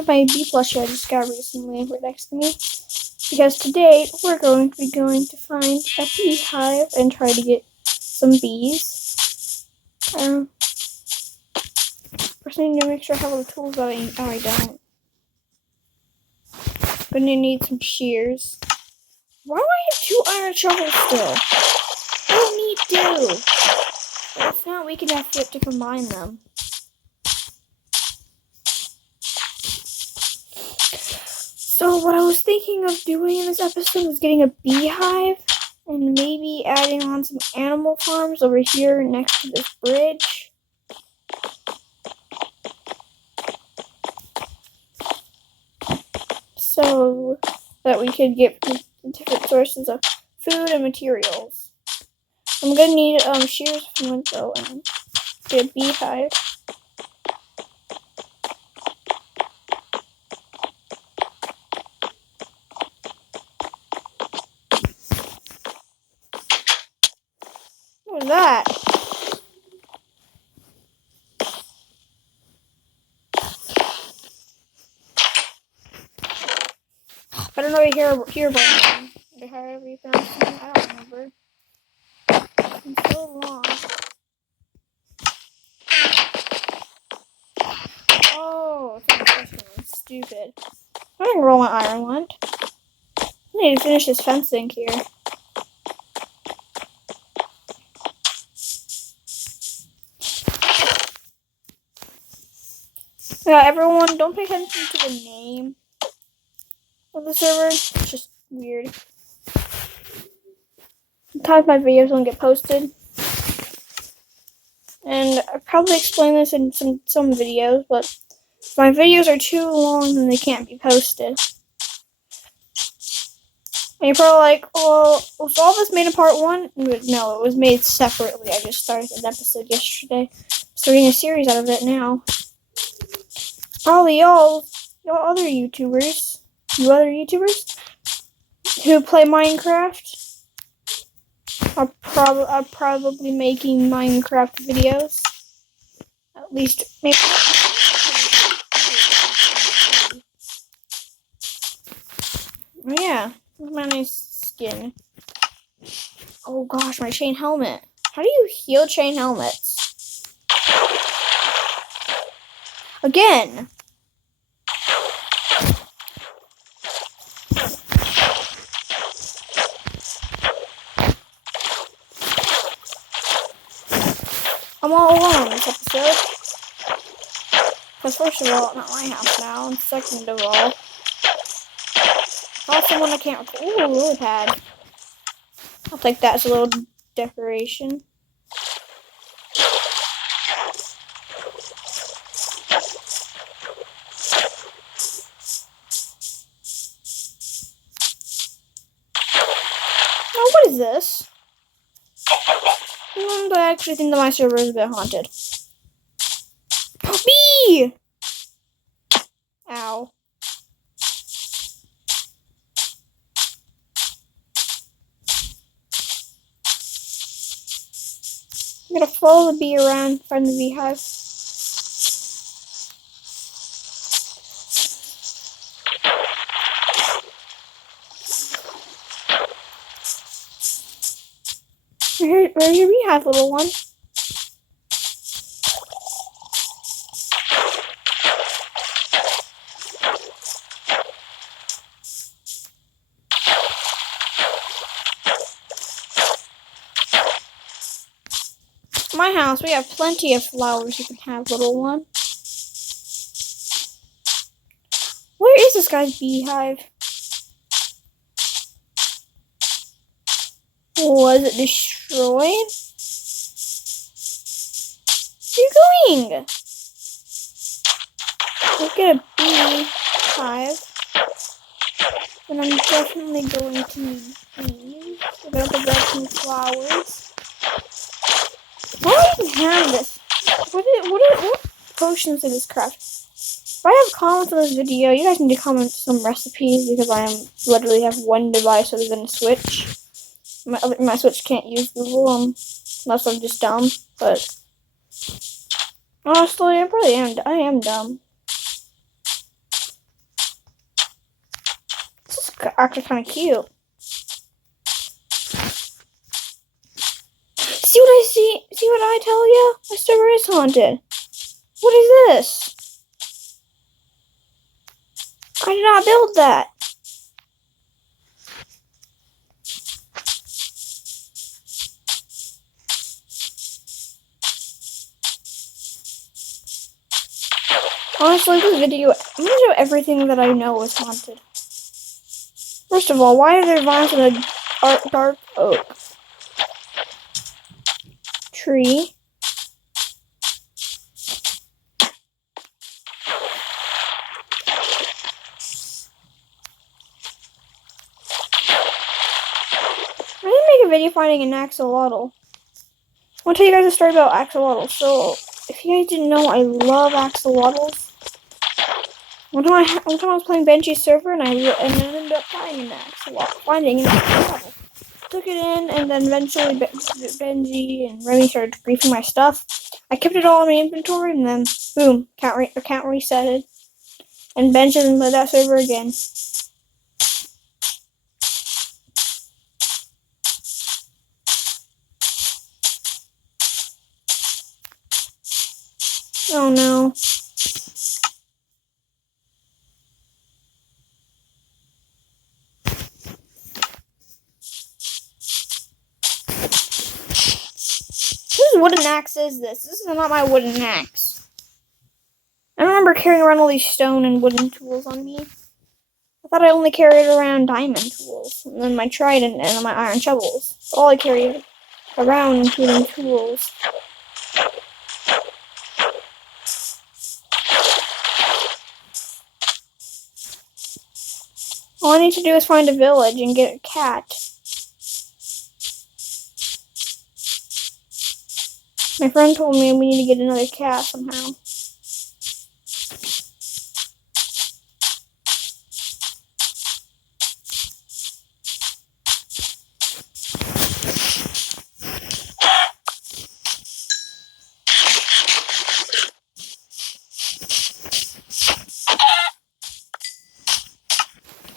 have my bee plushie I just got recently right next to me. Because today we're going to find a beehive and try to get some bees. First I need to make sure I have all the tools that I don't. Gonna need some shears. Why do I have 2 iron shovels still? I don't need to. But if not, we can have to combine them. So what I was thinking of doing in this episode was getting a beehive and maybe adding on some animal farms over here next to this bridge. So that we could get different sources of food and materials. I'm gonna need shears if I'm gonna go and get a beehive. What was that? I don't know what here burning. However you pronounce it, I don't remember. It's been so long. Oh, I'm stupid. I didn't roll my iron wand. I need to finish this fencing here. Yeah, everyone, don't pay attention to the name of the server. It's just weird. Sometimes my videos don't get posted. And I probably explain this in some videos, but if my videos are too long, then they can't be posted. And you're probably like, well, was all this made in part 1? No, it was made separately. I just started an episode yesterday. Starting a series out of it now. Probably y'all other YouTubers, who play Minecraft are probably making Minecraft videos. At least maybe. Oh yeah, my nice skin. Oh gosh, my chain helmet. How do you heal chain helmets? Again. I'm all alone in this episode. Because first of all, not my house now, and second of all, also one I can't record. Ooh, lily pad. I'll take that as a little decoration. Oh, what is this? I actually think that my server is a bit haunted. Bee! Ow. I'm gonna follow the bee around, find the beehive. Where's your beehive, little one? My house, we have plenty of flowers you can have, little one. Where is this guy's beehive? Was it destroyed? Where are you going? Let's get a beehive. And I'm definitely going to need bees. We're going to grab some flowers. Why do I even have this? What potions did this craft? If I have comments on this video, you guys need to comment some recipes because I literally have one device other than a Switch. My Switch can't use Google unless I'm just dumb. But honestly, I am dumb. actually kind of cute. See what I see? See what I tell you? My server is haunted. What is this? I did not build that. Honestly, this video, I'm gonna do everything that I know is haunted. First of all, why are there vines in a dark oak tree? I didn't make a video finding an axolotl. I want to tell you guys a story about axolotls. So, if you guys didn't know, I love axolotls. One time I was playing Benji's server and I ended up finding an axolotl. Took it in, and then eventually Benji and Remy started griefing my stuff. I kept it all in my inventory, and then boom, account resetted, and Benji didn't play that server again. Oh no. Whose wooden axe is this? This is not my wooden axe. I don't remember carrying around all these stone and wooden tools on me. I thought I only carried around diamond tools, and then my trident and my iron shovels. That's all I carried around, including tools. All I need to do is find a village and get a cat. My friend told me we need to get another cat somehow.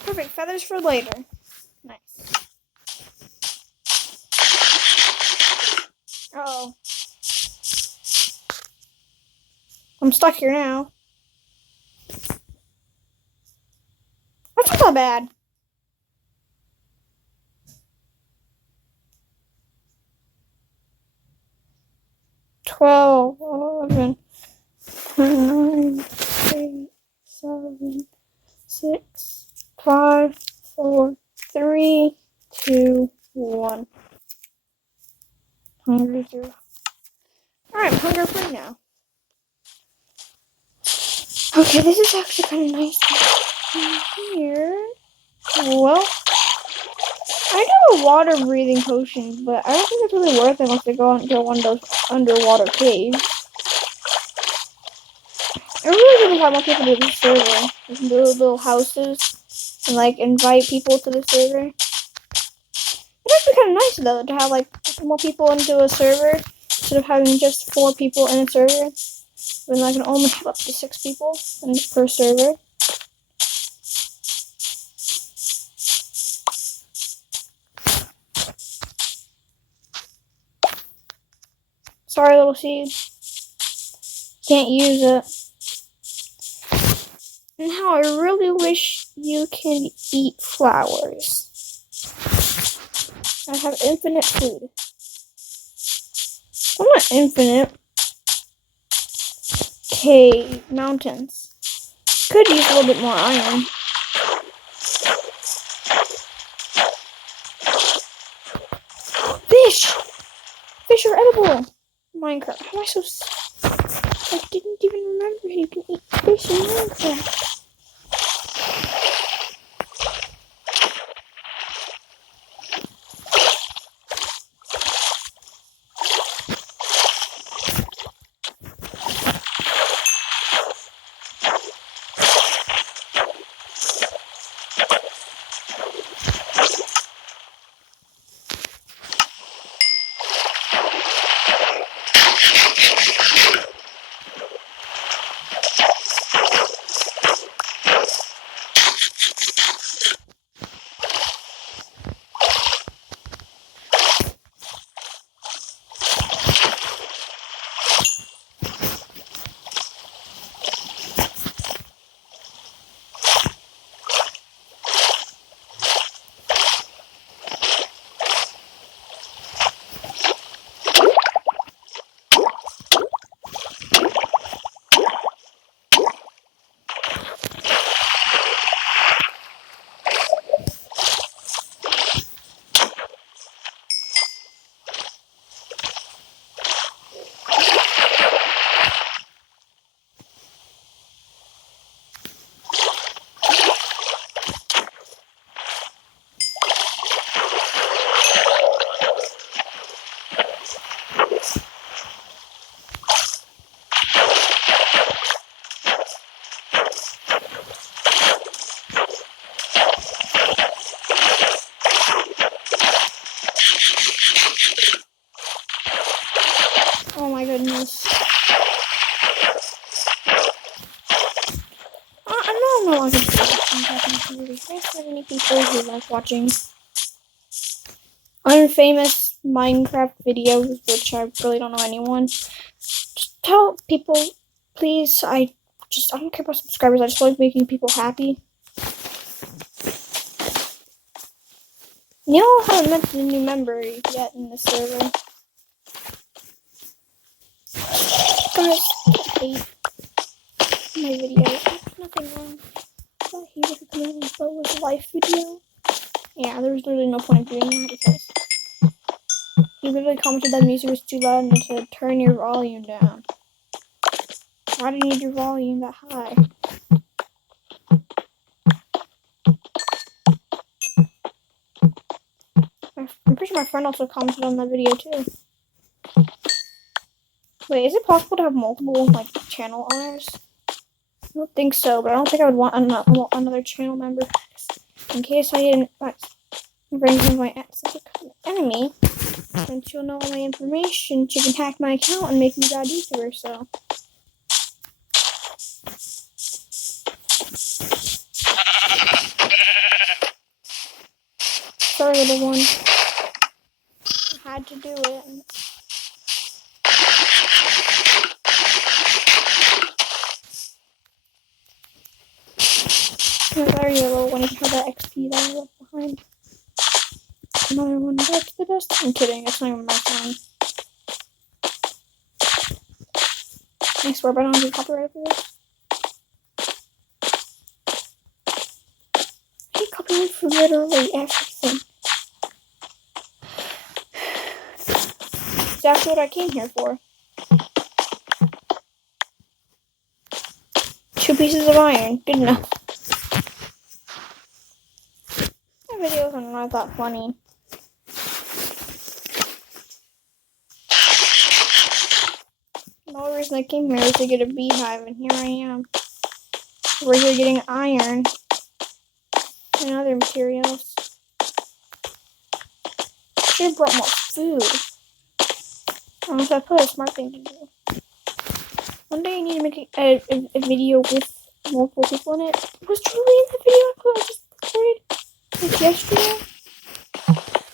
Perfect, feathers for later. Nice. Uh-oh. I'm stuck here now. That's not bad. $12, $11, $9, $8, $7, $6, $5, $4, $3, $2, $1. Hunger 0. Alright, I'm hunger free now. Okay, this is actually kind of nice here. Well, I do a water breathing potion, but I don't think it's really worth it unless they go into one of those underwater caves. I really really want more people to the server. We can build little houses and like invite people to the server. It'd actually be kind of nice though to have like more people into a server instead of having just 4 people in a server. When I can only have up to 6 people per server. Sorry, little seed. Can't use it. And how I really wish you can eat flowers. I have infinite food. I'm not infinite. Okay, mountains. Could use a little bit more iron. Fish! Fish are edible! Minecraft. How am I so... I didn't even remember you can eat fish in Minecraft. I know I'm no longer doing Minecraft community. There's so many people who like watching unfamous Minecraft videos, which I really don't know anyone. Just tell people, please. I don't care about subscribers. I just like making people happy. You know, I haven't met the new member yet in the server. Guys, hate my videos. There's nothing wrong. I hate if it's moving forward with a life video. Yeah, there's literally no point in doing that because he literally commented that music was too loud and to turn your volume down. Why do you need your volume that high? I'm pretty sure my friend also commented on that video too. Wait, is it possible to have multiple like channel owners? I don't think so, but I don't think I would want another channel member in case I didn't bring him my enemy. Since she'll know all my information, she can hack my account and make me a bad YouTuber. So. Sorry, little one. I had to do it. There you go, when you have that XP that I left behind. Another one, that's the best. I'm kidding, it's not even my phone. I swear, but I don't get copyright for this. I get copyright for literally everything. Exactly what I came here for. 2 pieces of iron, good enough. My videos are not that funny. The only reason I came here was to get a beehive, and here I am. We're here getting iron and other materials. Should have brought more food. Unless I put a smart thing to do. One day I need to make a video with multiple people in it. Was Julie in the video I just recorded like yesterday?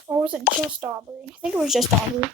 Or was it just Aubrey? I think it was just Aubrey.